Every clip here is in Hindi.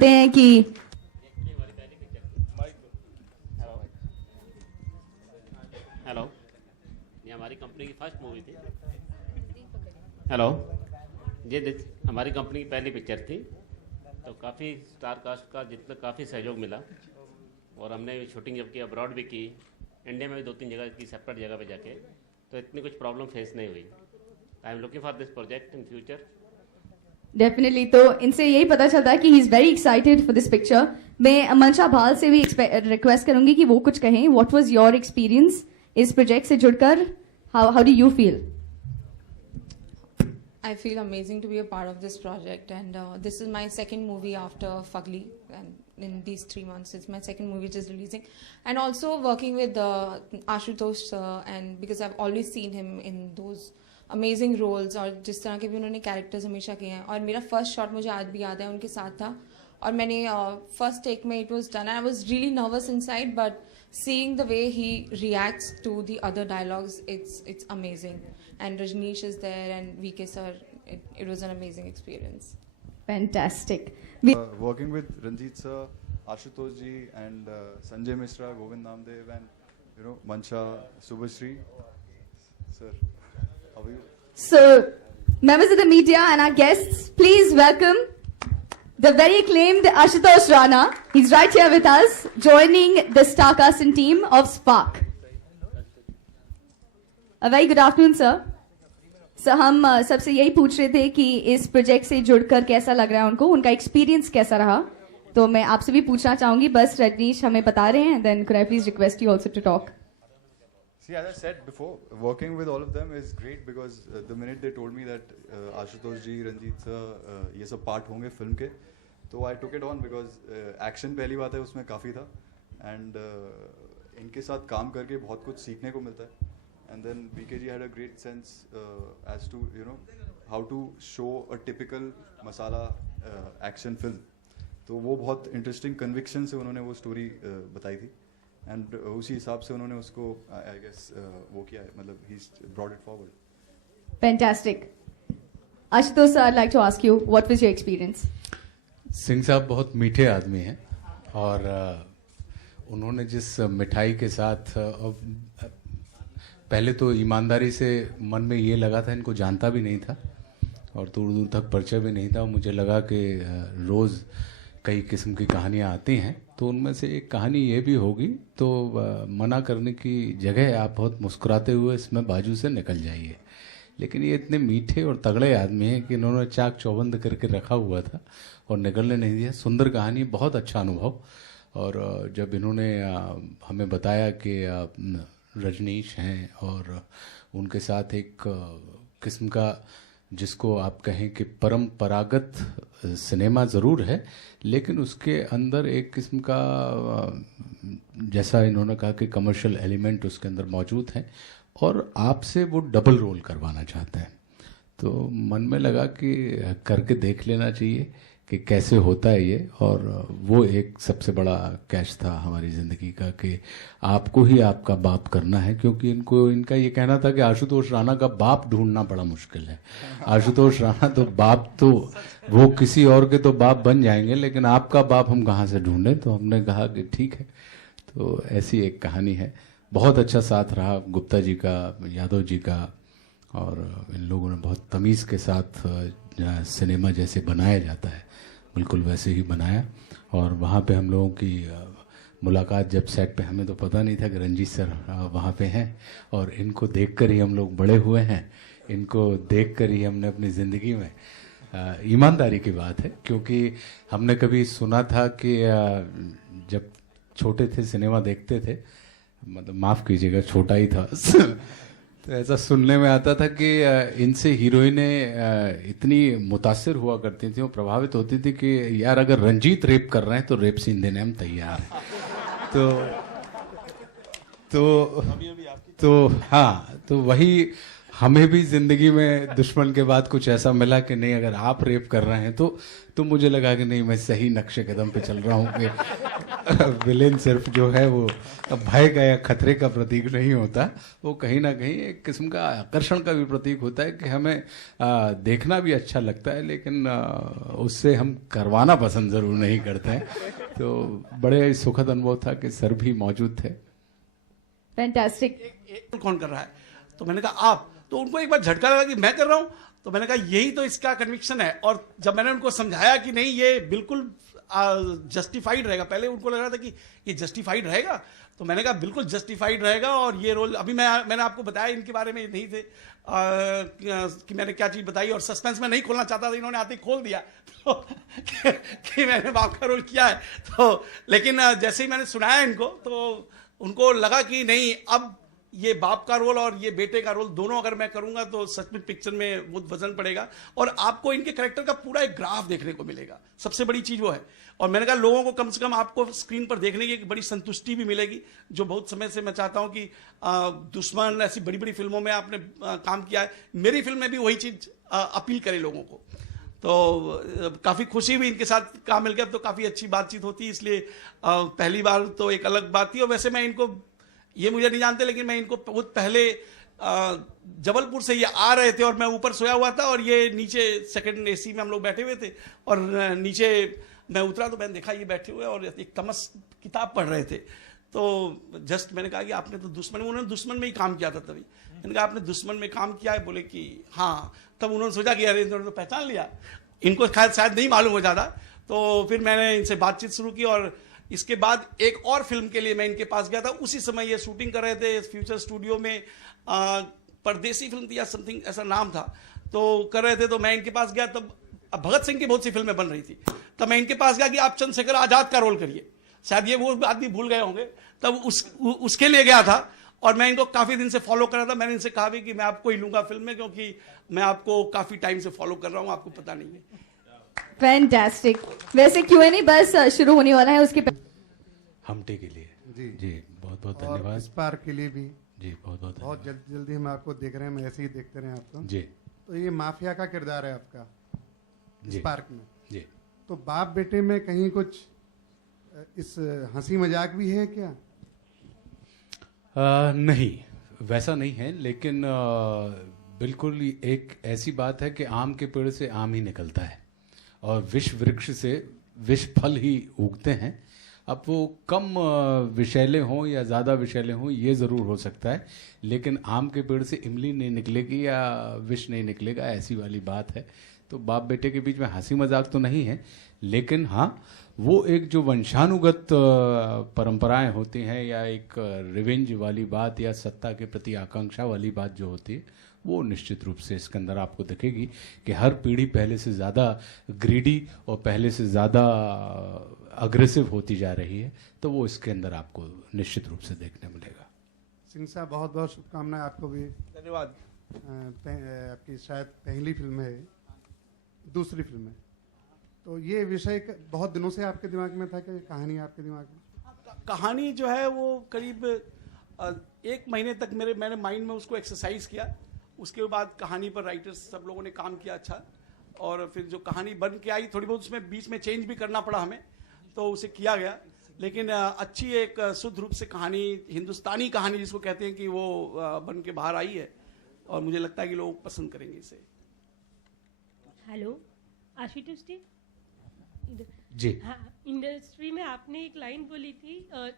जानते हैं कि हेलो, ये हमारी कंपनी की फर्स्ट मूवी थी। हेलो, ये हमारी कंपनी की पहली पिक्चर थी, तो काफ़ी स्टार कास्ट का जितना काफ़ी सहयोग मिला और हमने शूटिंग जब की अब्रॉड भी की, इंडिया में भी 2-3 जगह की, सेपरेट जगह पे जाके, तो इतनी कुछ प्रॉब्लम फेस नहीं हुई। I am looking for this project in future. Definitely, तो इनसे यही पता चलता है कि he is very excited for this picture. मैं मंशा भाल से भी रिक्वेस्ट करूंगी कि वो कुछ कहें। व्हाट वाज योर एक्सपीरियंस इस प्रोजेक्ट से जुड़कर? How do you feel? I feel amazing to be a part of this project, and this is my second movie after Fugly, and in these 3 months it's my second movie which is releasing, and also working with Ashutosh sir, and because I've always seen him in those amazing roles और जिस तरह के भी उन्होंने कैरेक्टर्स हमेशा किए हैं, और मेरा फर्स्ट शॉट मुझे आज भी याद है उनके साथ था, और मैंने फर्स्ट टेक में it was done, I was really nervous inside, but seeing the way he reacts to the other dialogues, it's amazing. And Rajneesh is there, and VK sir, it was an amazing experience. Fantastic. Working with Ranjit sir, Ashutosh ji, and Sanjay Mishra, Govind Namdev, and Mansha, Subhashri sir, how are you? So, members of the media and our guests, please welcome the very acclaimed Ashutosh Rana. He's right here with us, joining the Starcasting team of Spark. A very good afternoon, sir. Sir, हम सबसे यही पूछ रहे थे कि इस प्रोजेक्ट से जुड़कर कैसा लग रहा है उनको, उनका एक्सपीरियंस कैसा रहा। तो मैं आपसे भी पूछना चाहूंगी, बस रजनीश हमें बता रहे हैं, then could I please request you also to talk? See, as I said before, working with all of them is great because the minute they told me that Ashutosh ji, Ranjit sir, ये सब पार्ट होंगे फिल्म के, तो I took it on because action पहली बात है उसमें काफ़ी था, and इनके साथ काम करके बहुत कुछ सीखने को मिलता है, and then VK ji had a great sense as to how to show a typical masala action film, तो वो बहुत इंटरेस्टिंग कन्विक्शन से उन्होंने वो स्टोरी बताई थी, एंड उसी हिसाब से उन्होंने उसको आई गेस वो किया है, मतलब he brought it forward. Fantastic. Ashutosh sir, I'd like to ask you, what was your experience? Singh साहब बहुत मीठे आदमी हैं, और उन्होंने जिस मिठाई के साथ पहले तो ईमानदारी से मन में ये लगा था इनको जानता भी नहीं था और दूर दूर तक परिचय भी नहीं था, मुझे लगा कि रोज़ कई किस्म की कहानियाँ आती हैं, तो उनमें से एक कहानी ये भी होगी, तो मना करने की जगह आप बहुत मुस्कुराते हुए इसमें बाजू से निकल जाइए। लेकिन ये इतने मीठे और तगड़े आदमी हैं कि इन्होंने चाक चौबंद करके रखा हुआ था और निकलने नहीं दिया। सुंदर कहानी, बहुत अच्छा अनुभव। और जब इन्होंने हमें बताया कि रजनीश हैं और उनके साथ एक किस्म का, जिसको आप कहें कि परंपरागत सिनेमा ज़रूर है, लेकिन उसके अंदर एक किस्म का, जैसा इन्होंने कहा कि कमर्शियल एलिमेंट उसके अंदर मौजूद हैं, और आपसे वो डबल रोल करवाना चाहते हैं, तो मन में लगा कि करके देख लेना चाहिए कि कैसे होता है ये। और वो एक सबसे बड़ा कैच था हमारी ज़िंदगी का कि आपको ही आपका बाप करना है, क्योंकि इनका ये कहना था कि आशुतोष राणा का बाप ढूंढना बड़ा मुश्किल है। आशुतोष राणा तो बाप, तो वो किसी और के तो बाप बन जाएंगे, लेकिन आपका बाप हम कहाँ से ढूंढें। तो हमने कहा कि ठीक है, तो ऐसी एक कहानी है। बहुत अच्छा साथ रहा गुप्ता जी का, यादव जी का, और इन लोगों ने बहुत तमीज़ के साथ सिनेमा जैसे बनाया जाता है बिल्कुल वैसे ही बनाया। और वहाँ पे हम लोगों की मुलाकात जब सेट पे, हमें तो पता नहीं था कि रंजीत सर वहाँ पे हैं, और इनको देखकर ही हम लोग बड़े हुए हैं, इनको देखकर ही हमने अपनी ज़िंदगी में, ईमानदारी की बात है, क्योंकि हमने कभी सुना था कि जब छोटे थे सिनेमा देखते थे, मतलब माफ़ कीजिएगा छोटा ही था तो ऐसा सुनने में आता था कि इनसे हीरोइनें इतनी मुतासिर हुआ करती थी, वो प्रभावित होती थी कि यार अगर रंजीत रेप कर रहे हैं तो रेप सीन देने हम तैयार हैं। तो हाँ, तो वही हमें भी ज़िंदगी में दुश्मन के बाद कुछ ऐसा मिला कि नहीं, अगर आप रेप कर रहे हैं तो मुझे लगा कि नहीं, मैं सही नक्शे कदम पे चल रहा हूँ कि विलेन सिर्फ जो है वो भय का या खतरे का प्रतीक नहीं होता, वो कहीं ना कहीं एक किस्म का आकर्षण का भी प्रतीक होता है कि हमें देखना भी अच्छा लगता है, लेकिन उससे हम करवाना पसंद जरूर नहीं करते हैं। तो बड़े सुखद अनुभव था कि सर भी मौजूद थे। फैंटास्टिक। एक कौन कर रहा है, तो मैंने कहा आप, तो उनको एक बार झटका लगा कि मैं कर रहा हूं, तो मैंने कहा यही तो इसका कन्विक्शन है। और जब मैंने उनको समझाया कि नहीं ये बिल्कुल जस्टिफाइड रहेगा, पहले उनको लग रहा था कि ये जस्टिफाइड रहेगा, तो मैंने कहा बिल्कुल जस्टिफाइड रहेगा। और ये रोल अभी मैंने आपको बताया इनके बारे में नहीं थे कि मैंने क्या चीज़ बताई, और सस्पेंस में नहीं खोलना चाहता था, इन्होंने आते ही खोल दिया तो कि मैंने बाप का रोल किया है। तो लेकिन जैसे ही मैंने सुनाया इनको, तो उनको लगा कि नहीं, अब ये बाप का रोल और ये बेटे का रोल दोनों अगर मैं करूंगा तो सच में पिक्चर में बहुत वजन पड़ेगा, और आपको इनके कैरेक्टर का पूरा एक ग्राफ देखने को मिलेगा। सबसे बड़ी चीज वो है। और मैंने कहा लोगों को कम से कम आपको स्क्रीन पर देखने की एक बड़ी संतुष्टि भी मिलेगी, जो बहुत समय से मैं चाहता हूं कि दुश्मन ऐसी बड़ी बड़ी फिल्मों में आपने काम किया है, मेरी फिल्म में भी वही चीज अपील करे लोगों को। तो काफ़ी खुशी हुई इनके साथ काम मिल गया, तो काफ़ी अच्छी बातचीत होती है, इसलिए पहली बार तो एक अलग बात थी। और वैसे मैं इनको, ये मुझे नहीं जानते, लेकिन मैं इनको बहुत पहले जबलपुर से ये आ रहे थे और मैं ऊपर सोया हुआ था और ये नीचे सेकंड एसी में हम लोग बैठे हुए थे, और नीचे मैं उतरा तो मैंने देखा ये बैठे हुए और एक तमस किताब पढ़ रहे थे। तो जस्ट मैंने कहा कि आपने तो दुश्मन, उन्होंने दुश्मन में ही काम किया था तभी। मैंने कहा आपने दुश्मन में काम किया है? बोले कि हाँ। तब उन्होंने सोचा कि अरे इन्होंने तो पहचान लिया, इनको शायद नहीं मालूम हो जाता। तो फिर मैंने इनसे बातचीत शुरू की, और इसके बाद एक और फिल्म के लिए मैं इनके पास गया था। उसी समय ये शूटिंग कर रहे थे फ्यूचर स्टूडियो में, परदेसी फिल्म थी या समथिंग ऐसा नाम था, तो कर रहे थे। तो मैं इनके पास गया, तब भगत सिंह की बहुत सी फिल्में बन रही थी, तब मैं इनके पास गया कि आप चंद्रशेखर आजाद का रोल करिए। शायद ये वो आदमी भूल गए होंगे, तब उसके लिए गया था। और मैं इनको काफी दिन से फॉलो कर रहा था। मैंने इनसे कहा भी कि मैं आपको ही लूंगा फिल्म में, क्योंकि मैं आपको काफी टाइम से फॉलो कर रहा हूं, आपको पता नहीं है। फैंटास्टिक। वैसे Q&A बस शुरू होने वाला है, उसके हमटे के लिए जी बहुत बहुत और धन्यवाद। इस पार के लिए भी जी बहुत बहुत बहुत जल्दी हम आपको देख रहे हैं, हम ऐसे ही देखते रहे आपको। जी तो ये माफिया का किरदार है आपका इस जी पार्क में, जी। तो बाप बेटे में कहीं कुछ इस हंसी मजाक भी है क्या? नहीं, वैसा नहीं है, लेकिन बिल्कुल एक ऐसी बात है कि आम के पेड़ से आम ही निकलता है और विष वृक्ष से विष फल ही उगते हैं। अब वो कम विषैले हों या ज़्यादा विषैले हों ये ज़रूर हो सकता है, लेकिन आम के पेड़ से इमली नहीं निकलेगी या विष नहीं निकलेगा, ऐसी वाली बात है। तो बाप बेटे के बीच में हंसी मजाक तो नहीं है, लेकिन हाँ वो एक जो वंशानुगत परंपराएं होती हैं या एक रिवेंज वाली बात या सत्ता के प्रति आकांक्षा वाली बात जो होती है, वो निश्चित रूप से इसके अंदर आपको दिखेगी कि हर पीढ़ी पहले से ज़्यादा ग्रीडी और पहले से ज़्यादा अग्रेसिव होती जा रही है, तो वो इसके अंदर आपको निश्चित रूप से देखने मिलेगा। सिंह साहब बहुत बहुत शुभकामनाएं आपको भी। धन्यवाद। आपकी शायद पहली फिल्म है, दूसरी फिल्म है, तो ये विषय बहुत दिनों से आपके दिमाग में था कि कहानी आपके दिमाग में? कहानी जो है वो करीब 1 महीने तक मैंने माइंड में उसको एक्सरसाइज किया। उसके बाद कहानी पर राइटर्स सब लोगों ने काम किया अच्छा, और फिर जो कहानी बन के आई थोड़ी बहुत उसमें बीच में चेंज भी करना पड़ा हमें, तो उसे किया गया। लेकिन अच्छी एक शुद्ध रूप से कहानी, हिंदुस्तानी कहानी जिसको कहते हैं, कि वो बन के बाहर आई है, और मुझे लगता है कि लोग पसंद करेंगे इसे। हेलो आशुतोष जी। हाँ, इंडस्ट्री में आपने एक लाइन बोली थी,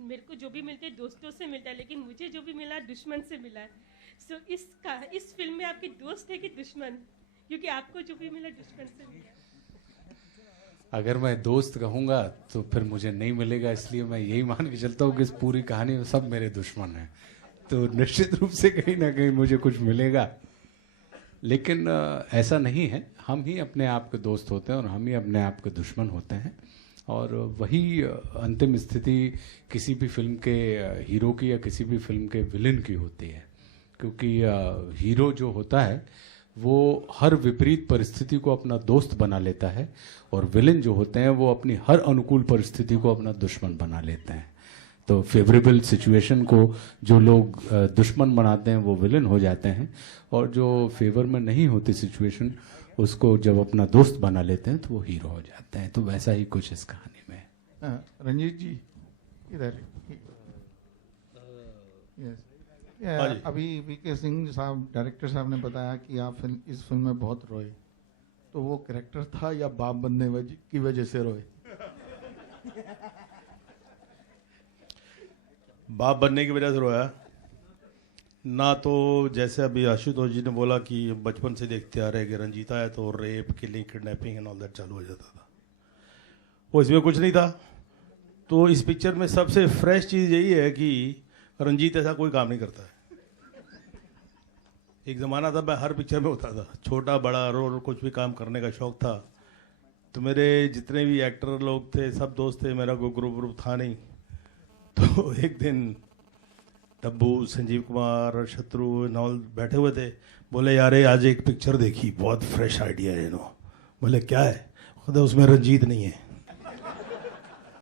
मेरे को जो भी मिलते हैं दोस्तों से मिलता है, लेकिन मुझे जो भी मिला दुश्मन से मिला है। सो इस फिल्म में आपके दोस्त है कि दुश्मन? क्योंकि आपको जो भी मिला दुश्मन से मिला। अगर मैं दोस्त कहूँगा तो फिर मुझे नहीं मिलेगा, इसलिए मैं यही मान के चलता हूँ कि इस पूरी कहानी में सब मेरे दुश्मन हैं, तो निश्चित रूप से कहीं ना कहीं मुझे कुछ मिलेगा। लेकिन ऐसा नहीं है, हम ही अपने आप के दोस्त होते हैं और हम ही अपने आप के दुश्मन होते हैं, और वही अंतिम स्थिति किसी भी फिल्म के हीरो की या किसी भी फिल्म के विलेन की होती है। क्योंकि हीरो जो होता है वो हर विपरीत परिस्थिति को अपना दोस्त बना लेता है, और विलेन जो होते हैं वो अपनी हर अनुकूल परिस्थिति को अपना दुश्मन बना लेते हैं। तो फेवरेबल सिचुएशन को जो लोग दुश्मन बनाते हैं वो विलेन हो जाते हैं, और जो फेवर में नहीं होती सिचुएशन उसको जब अपना दोस्त बना लेते हैं तो वो हीरो हो जाते हैं। तो वैसा ही कुछ इस कहानी में है। रंजीत जी, इधर यस हाँ जी। अभी वीके सिंह साहब डायरेक्टर साहब ने बताया कि आप इस फिल्म में बहुत रोए, तो वो कैरेक्टर था या बाप बनने की वजह से रोए? बाप बनने की वजह से रोया ना, तो जैसे अभी आशुतोष जी ने बोला कि बचपन से देखते आ रहे हैं कि रंजीता है तो rape, killing, kidnapping and all that चालू हो जाता था, वो इसमें कुछ नहीं था। तो इस पिक्चर में सबसे फ्रेश चीज़ यही है कि रंजीत ऐसा कोई काम नहीं करता है। एक ज़माना था मैं हर पिक्चर में होता था, छोटा बड़ा रोल कुछ भी काम करने का शौक था। तो मेरे जितने भी एक्टर लोग थे सब दोस्त थे, मेरा कोई ग्रुप था नहीं। तो एक दिन डब्बू, संजीव कुमार, शत्रु नॉल बैठे हुए थे, बोले यार आज एक पिक्चर देखी, बहुत फ्रेश आइडिया है नो। बोले क्या है? उसमें रंजीत नहीं है।